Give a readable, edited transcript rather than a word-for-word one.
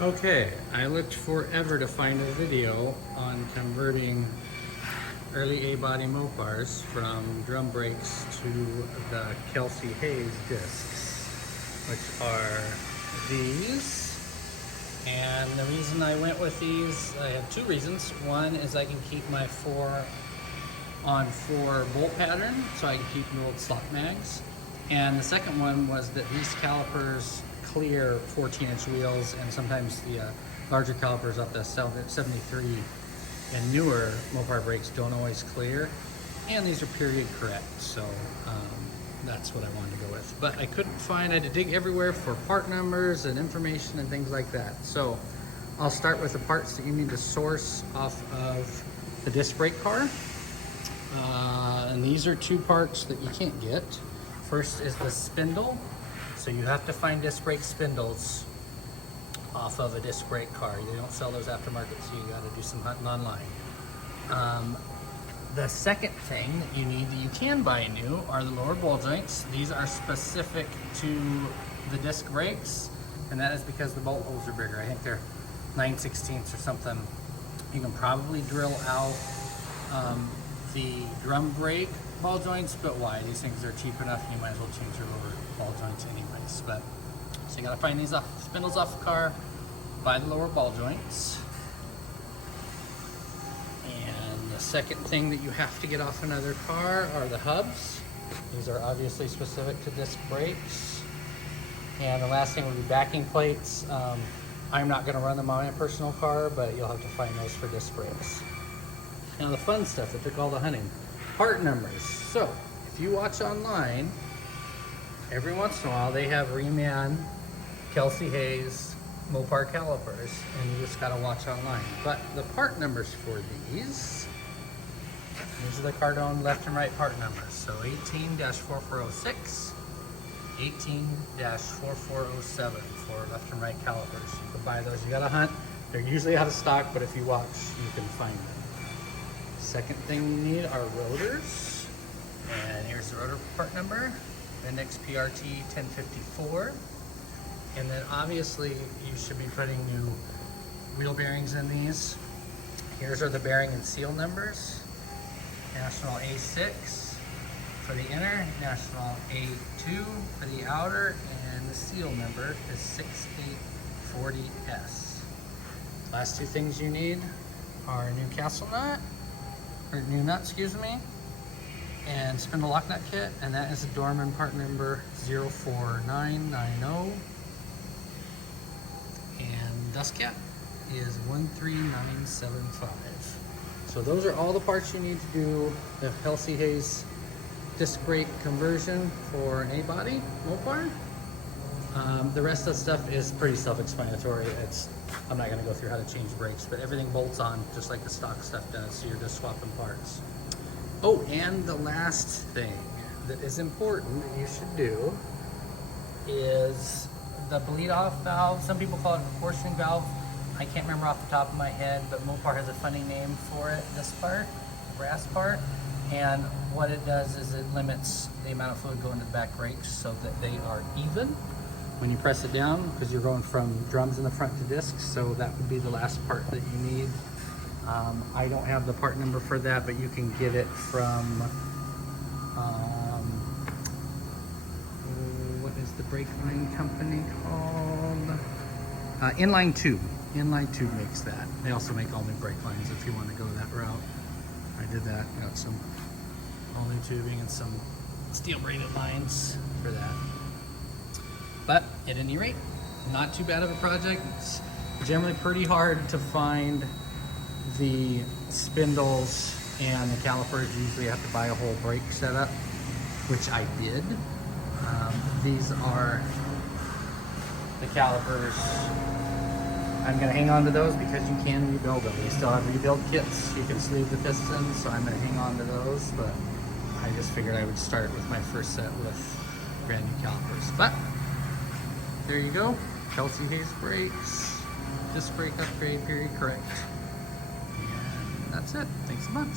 Okay, I looked forever to find a video on converting early A-body Mopars from drum brakes to the Kelsey Hayes discs, which are these. And the reason I went with these, I have two reasons. One is I can keep my 4-on-4 bolt pattern, so I can keep the old slot mags. And the second one was that these calipers clear 14-inch wheels, and sometimes the larger calipers up to 73 and newer Mopar brakes don't always clear, and these are period correct, so that's what I wanted to go with. But I couldn't find, I had to dig everywhere for part numbers and information and things like that. So I'll start with the parts that you need to source off of the disc brake car. And these are two parts that you can't get. First is the spindle. So you have to find disc brake spindles off of a disc brake car. They don't sell those aftermarket, so you got to do some hunting online. The second thing that you need that you can buy new are the lower ball joints. These are specific to the disc brakes, and that is because the bolt holes are bigger. I think they're 9/16 or something. You can probably drill out the drum brake ball joints, but why? These things are cheap enough, and you might as well change your lower ball joints anyways. But so you gotta find these spindles off the car, buy the lower ball joints. And the second thing that you have to get off another car are the hubs. These are obviously specific to disc brakes. And the last thing would be backing plates. I'm not gonna run them on my personal car, but you'll have to find those for disc brakes. Now the fun stuff that took all the hunting. Part numbers. So if you watch online, every once in a while they have reman Kelsey Hayes Mopar calipers, and you just gotta watch online. But the part numbers for these are the Cardone left and right part numbers. So 18-4406, 18-4407 for left and right calipers. You can buy those, you gotta hunt. They're usually out of stock, but if you watch, you can find them. Second thing you need are rotors, and here's the rotor part number, Index PRT 1054. And then obviously you should be putting new wheel bearings in these. Here's are the bearing and seal numbers. National A6 for the inner, National A2 for the outer, and the seal number is 6840S. Last two things you need are a new castle nut, or new nut, excuse me, and spindle lock nut kit, and that is a Dorman part number 04990. And dust cap is 13975. So those are all the parts you need to do the Kelsey Hayes disc brake conversion for an A-body Mopar. The rest of the stuff is pretty self-explanatory. I'm not gonna go through how to change brakes, but everything bolts on just like the stock stuff does, so you're just swapping parts. Oh, and the last thing that is important that you should do is the bleed off valve. Some people call it a proportioning valve. I can't remember off the top of my head, but Mopar has a funny name for it, this part, the brass part. And what it does is it limits the amount of fluid going to the back brakes so that they are even when you press it down, because you're going from drums in the front to discs, so that would be the last part that you need. I don't have the part number for that, but you can get it from, what is the brake line company called? Inline Tube. Inline Tube makes that. They also make all new brake lines if you want to go that route. I did that, got some all new tubing and some steel braided lines for that. But at any rate, not too bad of a project. It's generally pretty hard to find the spindles and the calipers. You usually have to buy a whole brake setup, which I did. These are the calipers. I'm gonna hang on to those because you can rebuild them. You still have rebuild kits. You can sleeve the pistons, so I'm gonna hang on to those, but I just figured I would start with my first set with brand new calipers. But there you go, Kelsey Hayes brakes, disc brake upgrade, period correct. And that's it, thanks a bunch.